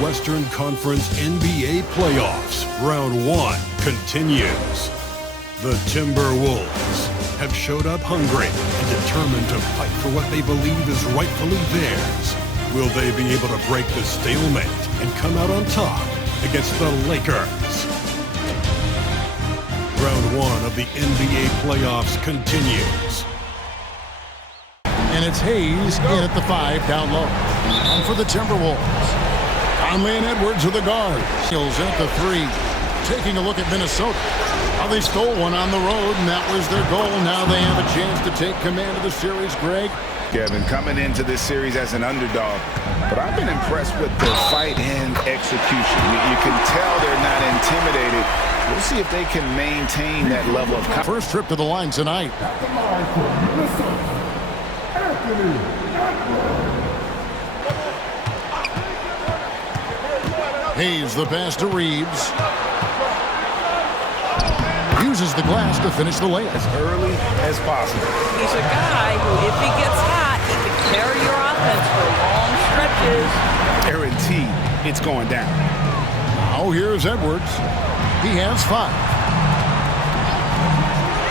Western Conference NBA playoffs. Round 1 continues. The Timberwolves have showed up hungry and determined to fight for what they believe is rightfully theirs. Will they be able to break the stalemate and come out on top against the Lakers? Round 1 of the NBA playoffs continues. And it's Hayes in at the 5 down low. And for the Timberwolves, Conley and Edwards are the guards. Hills in at the 3. Taking a look at Minnesota. They stole one on the road, and that was their goal. Now they have a chance to take command of the series, Greg. Kevin, coming into this series as an underdog, but I've been impressed with their fight and execution. You can tell they're not intimidated. We'll see if they can maintain that level of confidence. First trip to the line tonight. Hayes the pass to Reeves. Uses the glass to finish the layup. As early as possible. He's a guy who, if he gets hot, he can carry your offense for long stretches. Guaranteed it's going down. Now here's Edwards. He has 5.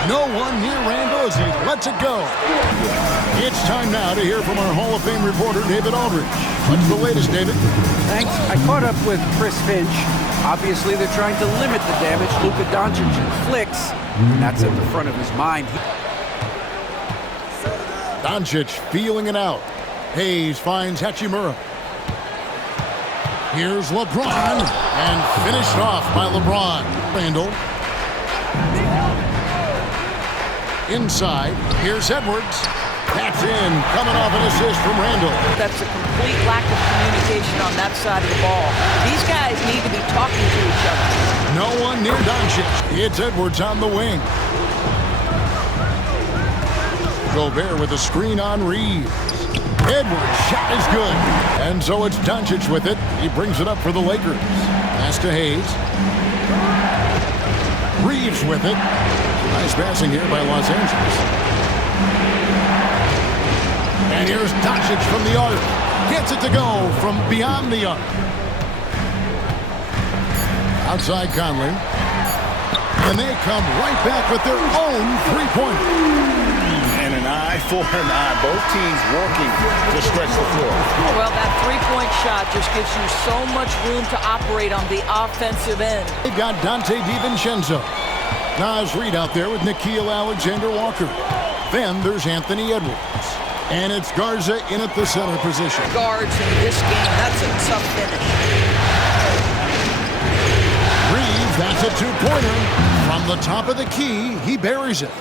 No one near Randall as he lets it go. It's time now to hear from our Hall of Fame reporter, David Aldridge. What's the latest, David? Thanks. I caught up with Chris Finch. Obviously, they're trying to limit the damage Luka Doncic inflicts, and that's at the front of his mind. Doncic feeling it out. Hayes finds Hachimura. Here's LeBron, and finished off by LeBron. Randall. Inside, here's Edwards. Taps in, coming off an assist from Randall. That's a complete lack of communication on that side of the ball. These guys need to be talking to each other. No one near Doncic. It's Edwards on the wing. Gobert with a screen on Reeves. Edwards' shot is good. And so it's Doncic with it. He brings it up for the Lakers. Pass to Hayes. Reeves with it. Nice passing here by Los Angeles. And here's Doncic from the arc. Gets it to go from beyond the arc. Outside Conley. And they come right back with their own three-pointer. And an eye for an eye. Both teams working to stretch the floor. Well, that three-point shot just gives you so much room to operate on the offensive end. They've got Dante DiVincenzo. Nas Reed out there with Nickeil Alexander-Walker. Then there's Anthony Edwards. And it's Garza in at the center position. Guards in this game, that's a tough finish. Reeves, that's a two-pointer. From the top of the key, he buries it.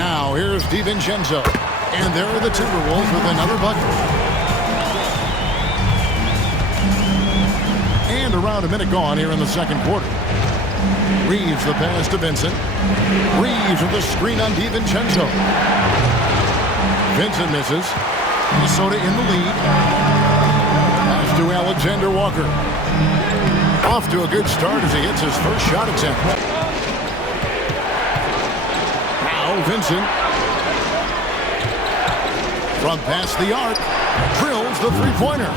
Now here's DiVincenzo. And there are the Timberwolves with another bucket. And around a minute gone here in the second quarter. Reeves the pass to Vincent. Reeves with the screen on DiVincenzo. Vincent misses. Minnesota in the lead. Pass to Alexander Walker. Off to a good start as he hits his first shot attempt. Now Vincent. From past the arc. Drills the three-pointer.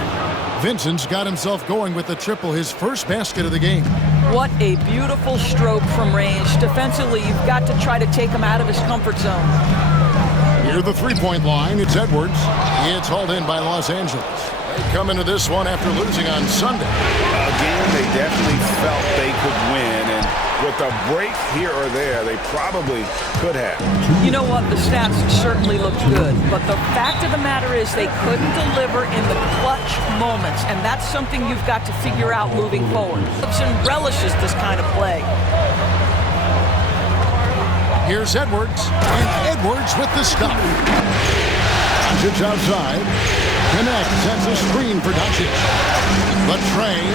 Vincent's got himself going with the triple, his first basket of the game. What a beautiful stroke from range. Defensively, you've got to try to take him out of his comfort zone. Near the three-point line, it's Edwards. It's hauled in by Los Angeles. They come into this one after losing on Sunday. Again, they definitely felt they could win, and with a break here or there, they probably could have. You know what? The stats certainly looked good, but the fact of the matter is they couldn't deliver in the clutch moments, and that's something you've got to figure out moving forward. Gibson relishes this kind of play. Here's Edwards, and Edwards with the stop. Doncic outside. Connect, sends a screen for Doncic. The train,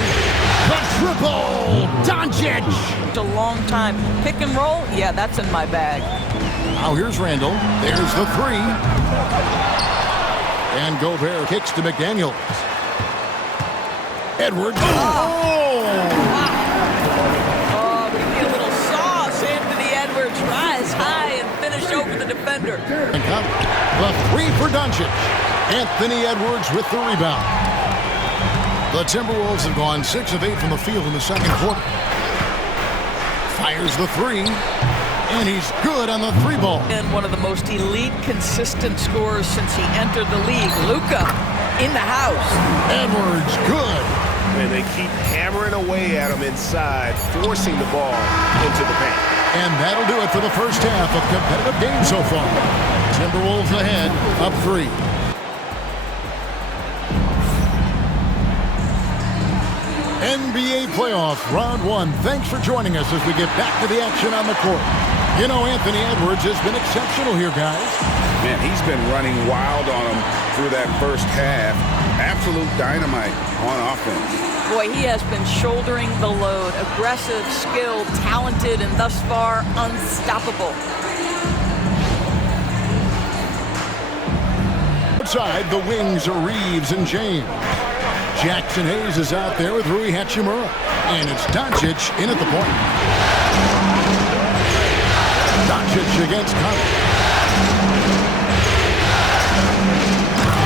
the triple, Doncic! It's a long time. Pick and roll, yeah, that's in my bag. Now here's Randall. There's the three. And Gobert kicks to McDaniels. Edwards. Oh! Oh, give me a little sauce. Anthony Edwards rise high and finish over the defender. And the three for Doncic. Anthony Edwards with the rebound. The Timberwolves have gone 6 of 8 from the field in the second quarter. Fires the three, and he's good on the three ball. And one of the most elite, consistent scorers since he entered the league. Luka in the house. Edwards, good. And they keep hammering away at him inside, forcing the ball into the paint. And that'll do it for the first half of competitive game so far. Timberwolves ahead, up 3. NBA playoffs, round 1. Thanks for joining us as we get back to the action on the court. You know, Anthony Edwards has been exceptional here, guys. Man, he's been running wild on them through that first half. Absolute dynamite on offense. Boy, he has been shouldering the load. Aggressive, skilled, talented, and thus far unstoppable. Outside, the wings are Reeves and James. Jackson Hayes is out there with Rui Hachimura. And it's Doncic in at the point. Doncic against Conley.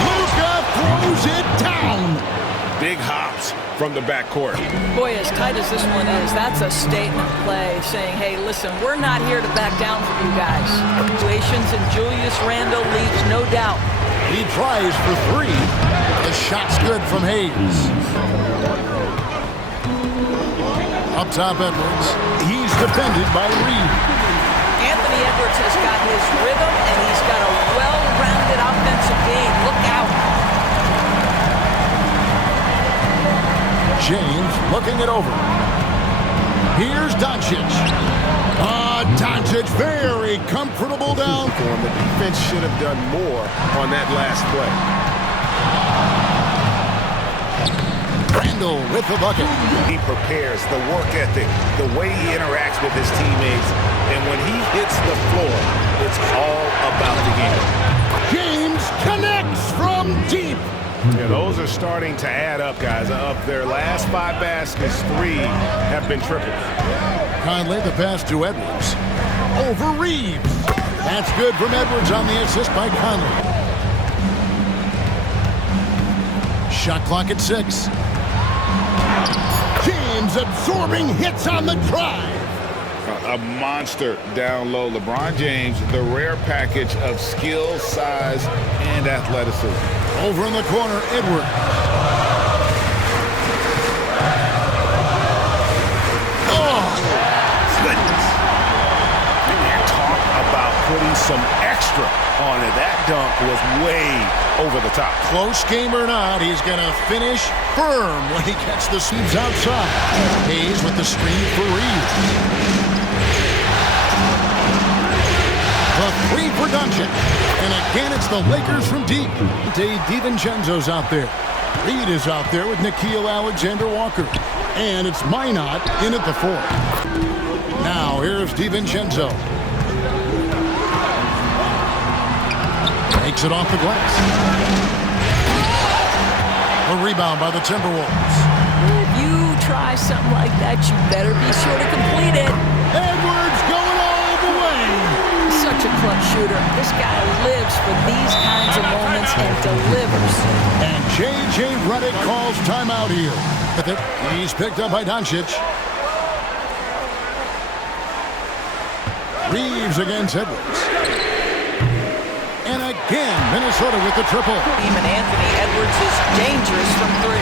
Luka throws it down. Big hops from the backcourt. Boy, as tight as this one is, that's a statement play saying, hey, listen, we're not here to back down from you guys. Situations, and Julius Randle leaves no doubt. He tries for 3. The shot's good from Hayes. Up top, Edwards. He's defended by Reed. Anthony Edwards has got his rhythm, and he's got a well-rounded offensive game. Look out. James looking it over. Here's Doncic. Doncic very comfortable down. The defense should have done more on that last play. Randle with the bucket. He prepares, the work ethic, the way he interacts with his teammates, and when he hits the floor, it's all about the game. James connects from deep. Yeah, those are starting to add up, guys. Of their last 5 baskets, 3 have been triples. Conley, the pass to Edwards. Over Reeves. That's good from Edwards on the assist by Conley. Shot clock at 6. James absorbing hits on the drive. A monster down low. LeBron James, the rare package of skill, size, and athleticism. Over in the corner, Edwards. Putting some extra on it. That dunk was way over the top. Close game or not, he's going to finish firm when he gets the sweeps outside. Hayes with the screen for Reeves. The 3 for Doncic. And again, it's the Lakers from deep. DiVincenzo's out there. Reed is out there with Nickeil Alexander-Walker. And it's Minot in at the 4. Now, here's DiVincenzo. Takes it off the glass. A rebound by the Timberwolves. If you try something like that, you better be sure to complete it. Edwards going all the way. Such a clutch shooter. This guy lives for these kinds of moments and delivers. And J.J. Redick calls timeout here. With it, he's picked up by Doncic. Reeves against Edwards. And again, Minnesota with the triple. Even Anthony Edwards is dangerous from 3.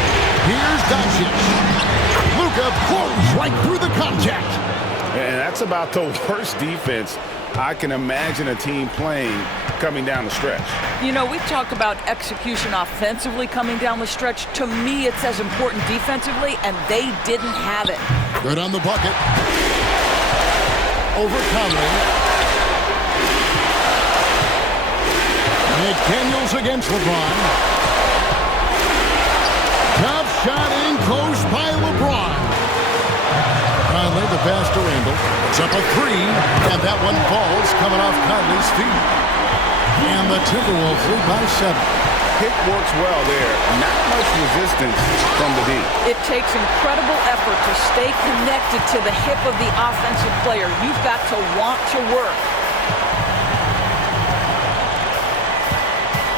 Here's Doncic. Luka blows right through the contact. And that's about the worst defense I can imagine a team playing coming down the stretch. You know, we've talked about execution offensively coming down the stretch. To me, it's as important defensively, and they didn't have it. Good on the bucket. Over Conley. McDaniels against LeBron. Tough shot in close by LeBron. Conley, the pass to Randle. It's up a 3, and that one falls coming off Conley's feet. And the Timberwolves lead by 7. Pick works well there. Not much resistance from the D. It takes incredible effort to stay connected to the hip of the offensive player. You've got to want to work.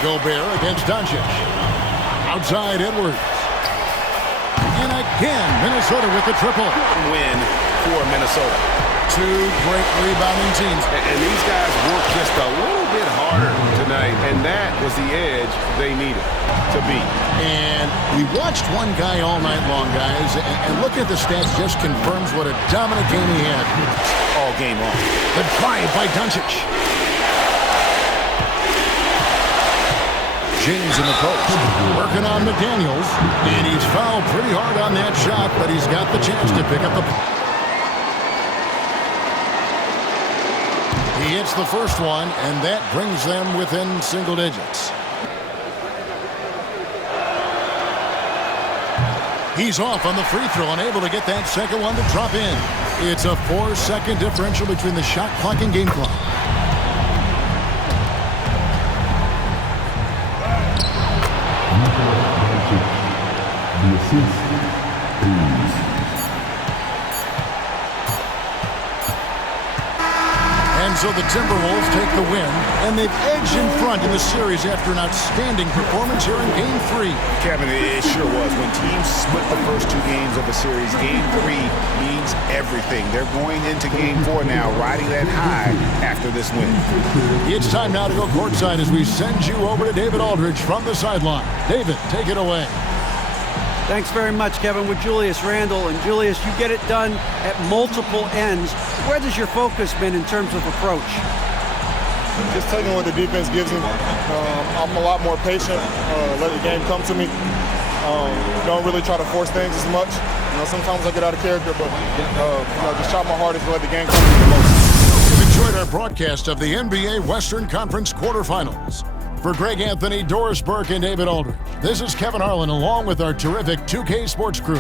Gobert against Doncic. Outside Edwards. again. Minnesota with the triple. Win for Minnesota. Two great rebounding teams. And these guys worked just a little bit harder tonight, and that was the edge they needed to beat. And we watched one guy all night long, guys, and looking at the stats just confirms what a dominant game he had. All game long. The drive by Doncic. James in the post, working on McDaniels, and he's fouled pretty hard on that shot, but he's got the chance to pick up the... He hits the first one, and that brings them within single digits. He's off on the free throw, unable to get that second one to drop in. It's a 4-second differential between the shot clock and game clock. And so the Timberwolves take the win, and they've edged in front in the series after an outstanding performance here in Game 3. Kevin, it sure was. When teams split the first two games of a series, Game 3 means everything. They're going into Game 4 now, riding that high after this win. It's time now to go courtside as we send you over to David Aldridge from the sideline. David, take it away. Thanks very much, Kevin, with Julius Randle. And Julius, you get it done at multiple ends. Where has your focus been in terms of approach? Just taking what the defense gives me. I'm a lot more patient, let the game come to me. Don't really try to force things as much. Sometimes I get out of character, but just try my hardest to let the game come to me the most. You've enjoyed our broadcast of the NBA Western Conference quarterfinals. For Greg Anthony, Doris Burke, and David Aldridge, this is Kevin Harlan along with our terrific 2K Sports crew.